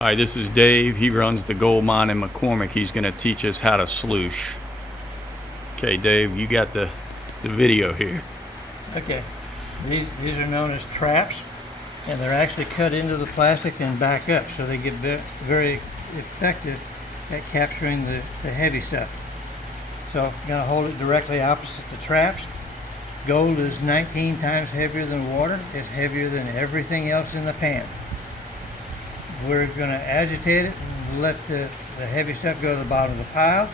Hi, this is Dave. He runs the gold mine in McCormick. He's going to teach us how to sluice. Okay, Dave, you got the video here. Okay, these are known as traps, and they're actually cut into the plastic and back up, so they get very effective at capturing the heavy stuff. So I'm going to hold it directly opposite the traps. Gold is 19 times heavier than water. It's heavier than everything else in the pan. We're going to agitate it and let the heavy stuff go to the bottom of the pile,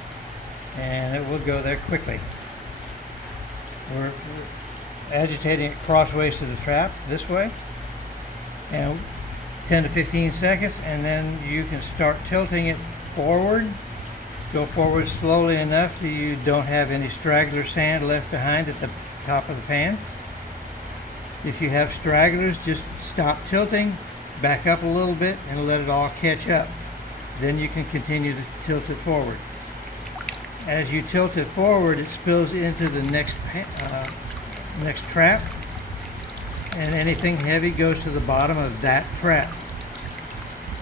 and it will go there quickly. We're agitating it crossways to the trap this way, and 10 to 15 seconds, and then you can start tilting it forward. Go forward slowly enough that you don't have any straggler sand left behind at the top of the pan. If you have stragglers, just stop tilting, back up a little bit, and let it all catch up. Then you can continue to tilt it forward. As you tilt it forward, it spills into the next trap, and anything heavy goes to the bottom of that trap.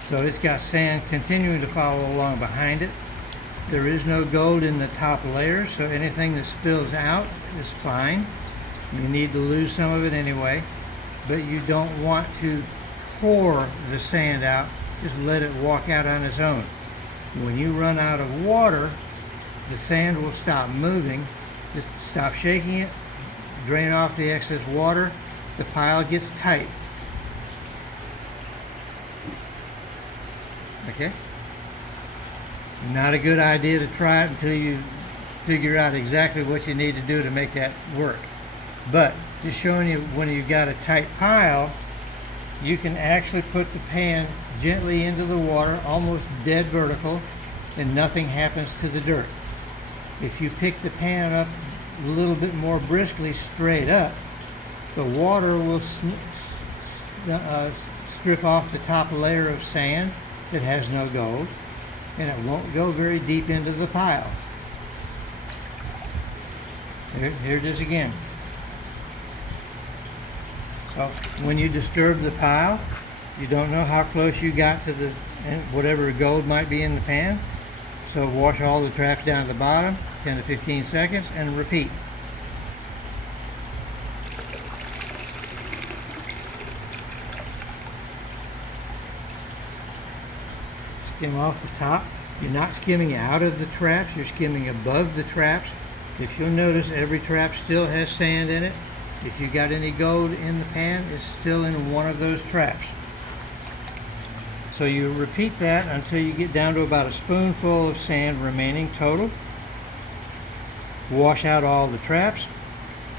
So it's got sand continuing to follow along behind it. There is no gold in the top layer, so anything that spills out is fine. You need to lose some of it anyway, but you don't want to pour the sand out. Just let it walk out on its own. When you run out of water, the sand will stop moving. Just stop shaking it, drain off the excess water. The pile gets tight. Okay? Not a good idea to try it until you figure out exactly what you need to do to make that work. But just showing you, when you've got a tight pile, you can actually put the pan gently into the water, almost dead vertical, and nothing happens to the dirt. If you pick the pan up a little bit more briskly straight up, the water will strip off the top layer of sand that has no gold, and it won't go very deep into the pile. Here it is again. So when you disturb the pile, you don't know how close you got to whatever gold might be in the pan. So wash all the traps down to the bottom, 10 to 15 seconds, and repeat. Skim off the top. You're not skimming out of the traps, you're skimming above the traps. If you'll notice, every trap still has sand in it. If you got any gold in the pan, it's still in one of those traps. So you repeat that until you get down to about a spoonful of sand remaining total. Wash out all the traps.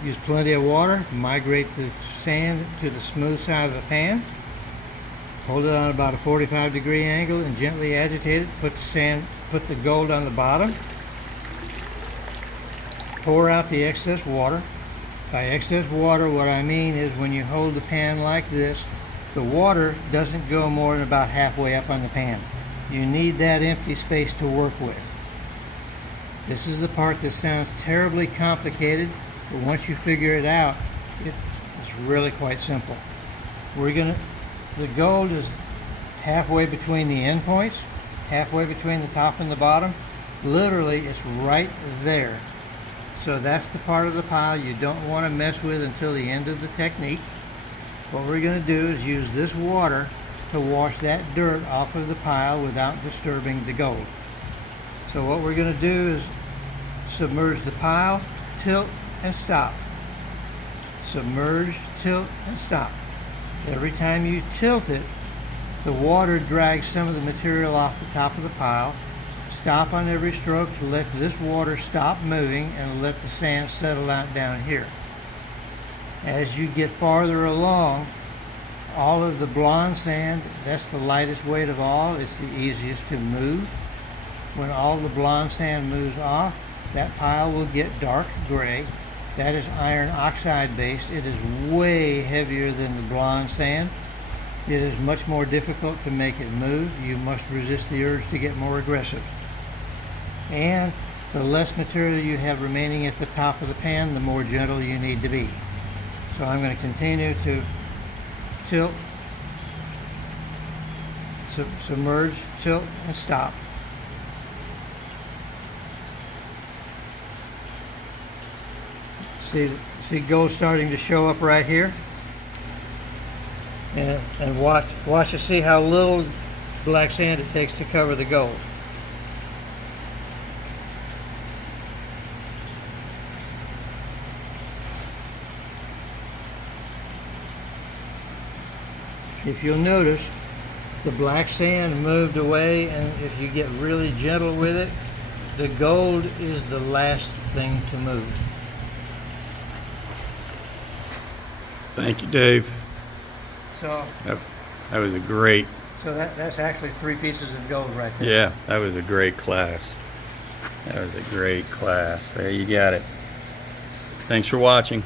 Use plenty of water. Migrate the sand to the smooth side of the pan. Hold it on about a 45-degree angle and gently agitate it. Put the gold on the bottom. Pour out the excess water. By excess water, what I mean is when you hold the pan like this, the water doesn't go more than about halfway up on the pan. You need that empty space to work with. This is the part that sounds terribly complicated, but once you figure it out, it's really quite simple. The gold is halfway between the end points, halfway between the top and the bottom. Literally, it's right there. So that's the part of the pile you don't want to mess with until the end of the technique. What we're going to do is use this water to wash that dirt off of the pile without disturbing the gold. So what we're going to do is submerge the pile, tilt, and stop. Submerge, tilt, and stop. Every time you tilt it, the water drags some of the material off the top of the pile. Stop on every stroke to let this water stop moving and let the sand settle out down here. As you get farther along, all of the blonde sand, that's the lightest weight of all. It's the easiest to move. When all the blonde sand moves off, that pile will get dark gray. That is iron oxide based. It is way heavier than the blonde sand. It is much more difficult to make it move. You must resist the urge to get more aggressive. And the less material you have remaining at the top of the pan, the more gentle you need to be. So I'm going to continue to tilt, submerge, tilt, and stop. See gold starting to show up right here? And watch and see how little black sand it takes to cover the gold. If you'll notice, the black sand moved away, and if you get really gentle with it, the gold is the last thing to move. Thank you, Dave. So That was a great, that's actually 3 pieces of gold right there. yeah, that was a great class. That was a great class. There you got it. Thanks for watching.